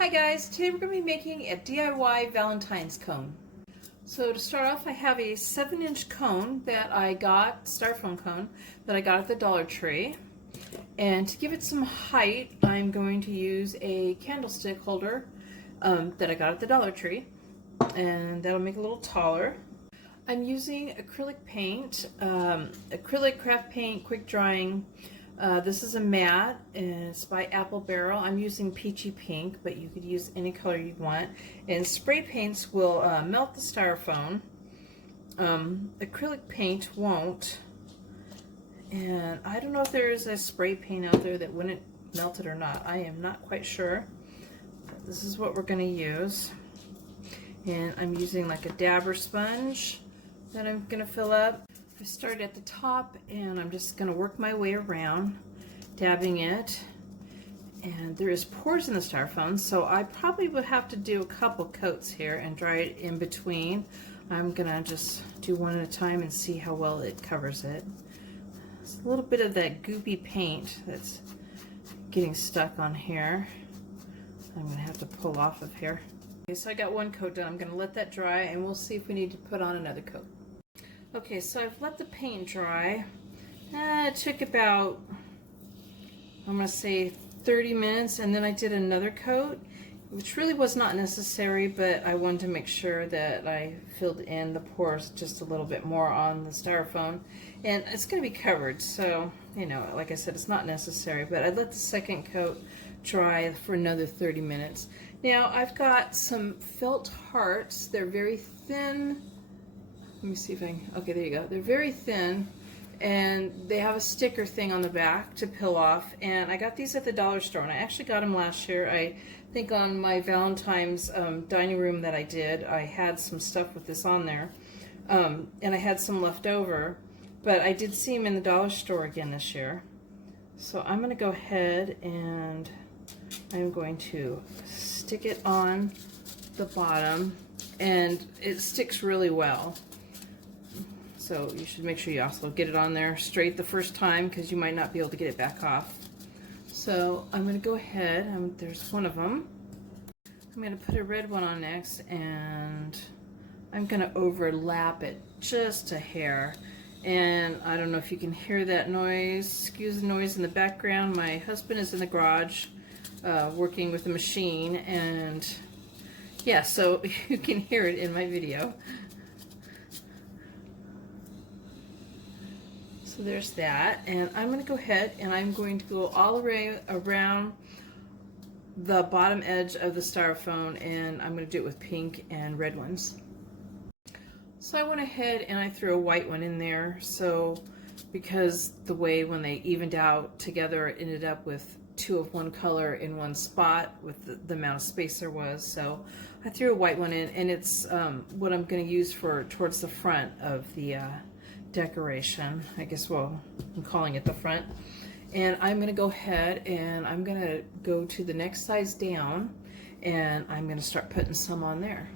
Hi guys, today we're going to be making a DIY Valentine's cone. So to start off, I have a 7-inch cone that I got, styrofoam cone, that I got at the Dollar Tree. And to give it some height, I'm going to use a candlestick holder that I got at the Dollar Tree. And that'll make it a little taller. I'm using acrylic paint, acrylic craft paint, quick drying. This is a matte, and it's by Apple Barrel. I'm using peachy pink, but you could use any color you want. And spray paints will melt the styrofoam. Acrylic paint won't. And I don't know if there is a spray paint out there that wouldn't melt it or not. I am not quite sure. But this is what we're going to use. And I'm using like a dabber sponge that I'm going to fill up. I started at the top and I'm just going to work my way around, dabbing it. And there is pores in the styrofoam, so I probably would have to do a couple coats here and dry it in between. I'm going to just do one at a time and see how well it covers it. It's a little bit of that goopy paint that's getting stuck on here. I'm going to have to pull off of here. Okay, so I got one coat done. I'm going to let that dry and we'll see if we need to put on another coat. Okay, so I've let the paint dry. It took about, I'm going to say 30 minutes, and then I did another coat, which really was not necessary, but I wanted to make sure that I filled in the pores just a little bit more on the styrofoam. And it's going to be covered, so, you know, like I said, it's not necessary, but I let the second coat dry for another 30 minutes. Now, I've got some felt hearts. They're very thin. Let me see if I can, okay, there you go. They're very thin, and they have a sticker thing on the back to peel off, and I got these at the dollar store, and I actually got them last year. I think on my Valentine's dining room that I did, I had some stuff with this on there, and I had some left over, but I did see them in the dollar store again this year. So I'm going to go ahead and I'm going to stick it on the bottom, and it sticks really well. So you should make sure you also get it on there straight the first time, because you might not be able to get it back off. So I'm going to go ahead, there's one of them. I'm going to put a red one on next, and I'm going to overlap it just a hair. And I don't know if you can hear that noise. Excuse the noise in the background. My husband is in the garage working with the machine, and yeah, so you can hear it in my video. So there's that, and I'm going to go ahead and I'm going to go all the way around the bottom edge of the styrofoam, and I'm going to do it with pink and red ones. So I went ahead and I threw a white one in there, so because the way when they evened out together, it ended up with two of one color in one spot with the amount of space there was. So I threw a white one in, and it's what I'm going to use for towards the front of the decoration. I guess, well, I'm calling it the front. And I'm going to go ahead and I'm going to go to the next size down, and I'm going to start putting some on there.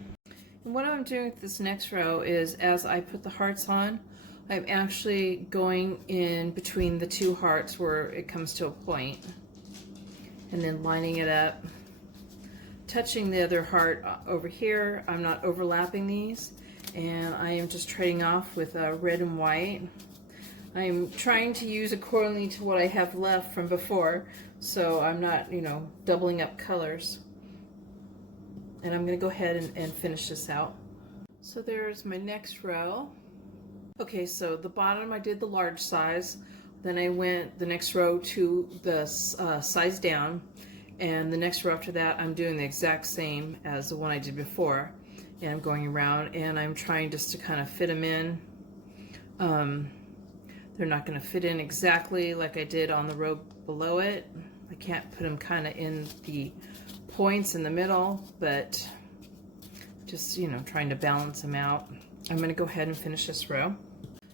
And what I'm doing with this next row is, as I put the hearts on, I'm actually going in between the two hearts where it comes to a point, and then lining it up, touching the other heart over here. I'm not overlapping these, and I am just trading off with red and white. I'm trying to use accordingly to what I have left from before, so I'm not, you know, doubling up colors. And I'm going to go ahead and finish this out. So there's my next row. Okay, so the bottom I did the large size, then I went the next row to the size down, and the next row after that I'm doing the exact same as the one I did before. And I'm going around and I'm trying just to kind of fit them in. They're not going to fit in exactly like I did on the row below it. I can't put them kind of in the points in the middle, but just, you know, trying to balance them out. I'm going to go ahead and finish this row.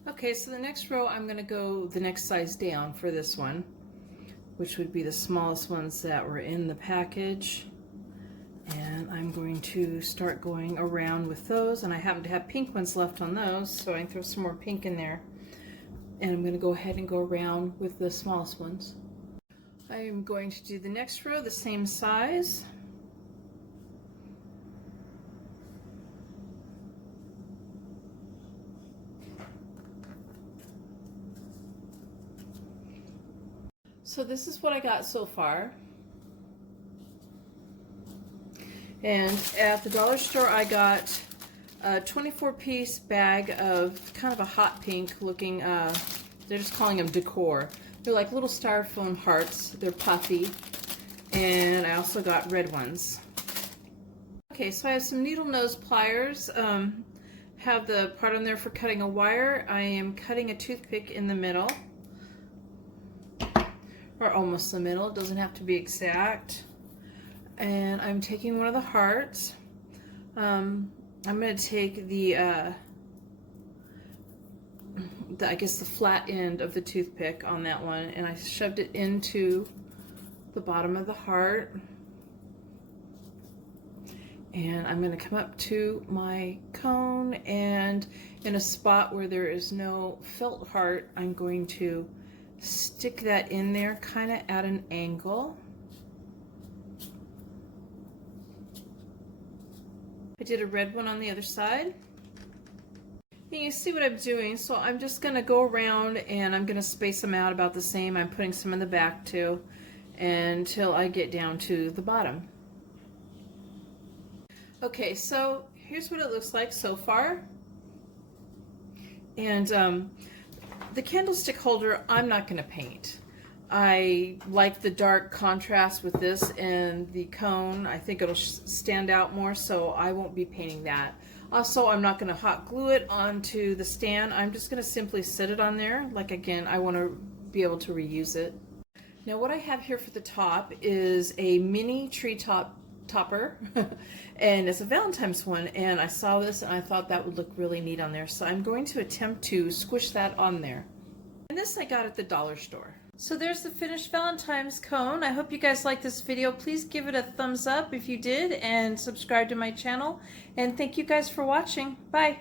Okay, so the next row I'm going to go the next size down for this one, which would be the smallest ones that were in the package. And I'm going to start going around with those, and I happen to have pink ones left on those, so I can throw some more pink in there. And I'm going to go ahead and go around with the smallest ones. I'm going to do the next row the same size, So this is what I got so far. And at the dollar store I got a 24-piece bag of kind of a hot pink looking, they're just calling them decor. They're like little styrofoam hearts. They're puffy. And I also got red ones. Okay, so I have some needle nose pliers. Have the part on there for cutting a wire. I am cutting a toothpick in the middle. Or almost the middle. It doesn't have to be exact. And I'm taking one of the hearts. I'm going to take the I guess the flat end of the toothpick on that one, and I shoved it into the bottom of the heart. And I'm going to come up to my cone, and in a spot where there is no felt heart, I'm going to stick that in there kind of at an angle. I did a red one on the other side. And you see what I'm doing, so I'm just going to go around and I'm going to space them out about the same. I'm putting some in the back too until I get down to the bottom. Okay, so here's what it looks like so far. And the candlestick holder I'm not going to paint. I like the dark contrast with this and the cone. I think it'll stand out more, so I won't be painting that. Also, I'm not going to hot glue it onto the stand. I'm just going to simply set it on there. Like, again, I want to be able to reuse it. Now what I have here for the top is a mini tree topper and it's a Valentine's one, and I saw this and I thought that would look really neat on there, so I'm going to attempt to squish that on there. And this I got at the dollar store. So there's the finished Valentine's cone. I hope you guys liked this video. Please give it a thumbs up if you did, and subscribe to my channel. And thank you guys for watching. Bye.